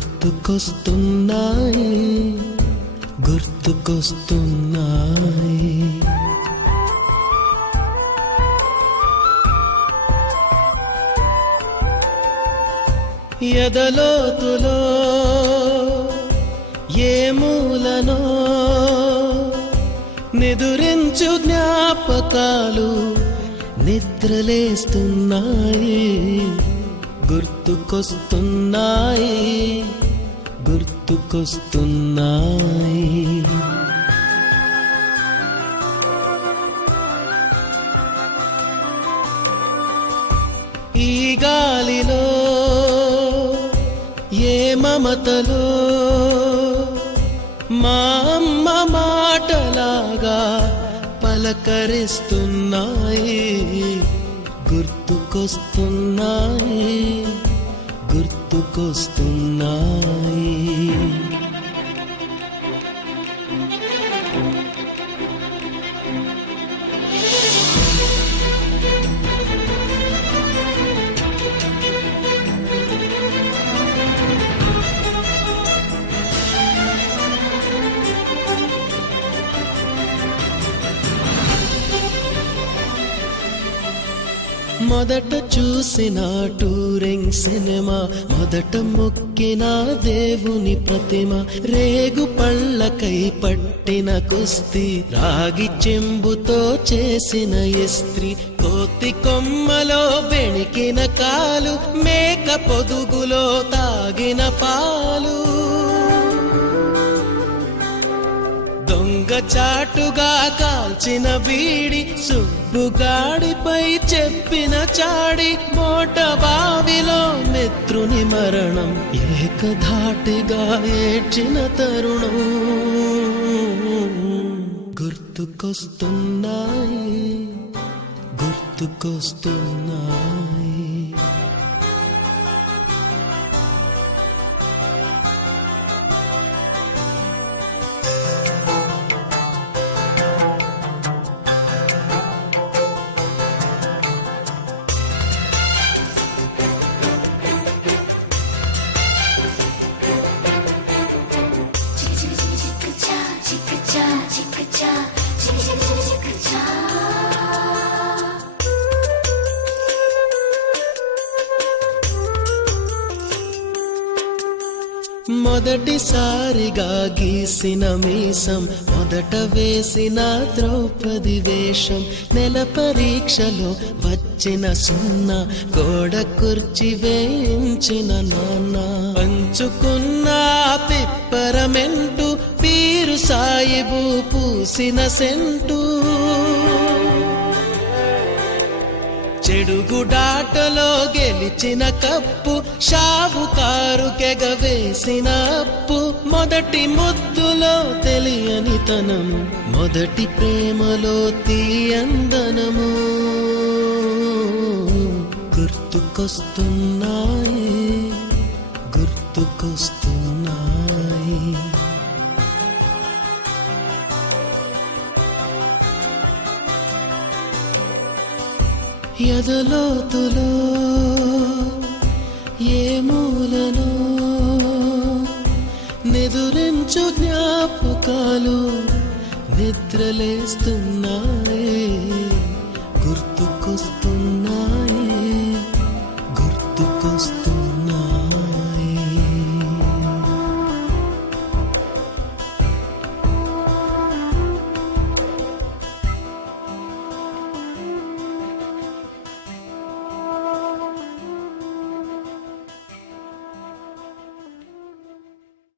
గుర్తుకొస్తున్నాయి గుర్తుకొస్తున్నాయి. ఎదలోతులో ఏ మూలనో నిదురించు జ్ఞాపకాలు నిద్రలేస్తున్నాయి గుర్తుకొస్తున్నాయి గుర్తుకొస్తున్నాయి. ఈ గాలిలో ఏ మమతలో మా అమ్మ మాటలాగా పలకరిస్తున్నాయి గుర్తుకొస్తున్నాయి గుర్తుకొస్తున్నాయి. మొదట చూసిన టూరింగ్ సినిమా, మొదట మొక్కిన దేవుని ప్రతిమ, రేగు పళ్ళకై పట్టిన కుస్తీ, రాగి చెంబుతో చేసిన ఇస్త్రీ, కోతి కొమ్మలో బెణికిన కాలు, మేక పొదుగులో తాగిన పాలు, దొంగ చాటుగా కాల్చిన బీడి, సుబ్బుగాడిపై చెప్పిన చాడి, మోట బావిలో మిత్రుని మరణం, ఏకధాటిగా ఏడ్చిన తరుణం గుర్తుకొస్తున్నాయి గుర్తుకొస్తున్నాయి. మొదటిసారిగా గీసిన మీసం, మొదట వేసిన ద్రౌపది వేషం, నెల పరీక్షలో వచ్చిన సున్నా, గోడ కుర్చీ వేయించిన నాన్న, పంచుకున్న పిప్పరమెంటు, పీరు సాయిబు పూసిన సెంటు, చెడుగుడాటలో గెలిచిన కప్పు, షావుకారు కెగవేసిన అప్పు, మొదటి ముద్దులో తెలియని తనము, మొదటి ప్రేమలో తీయందనము గుర్తుకొస్తున్నాయి గుర్తుకొస్తున్నాయి. ఎదలోతులో ఏ మూలనో నిదురించు జ్ఞాపకాలు నిద్రలేస్తున్నాయి గుర్తుకొస్తున్నాయి గుర్తుకొస్తున్నాయి.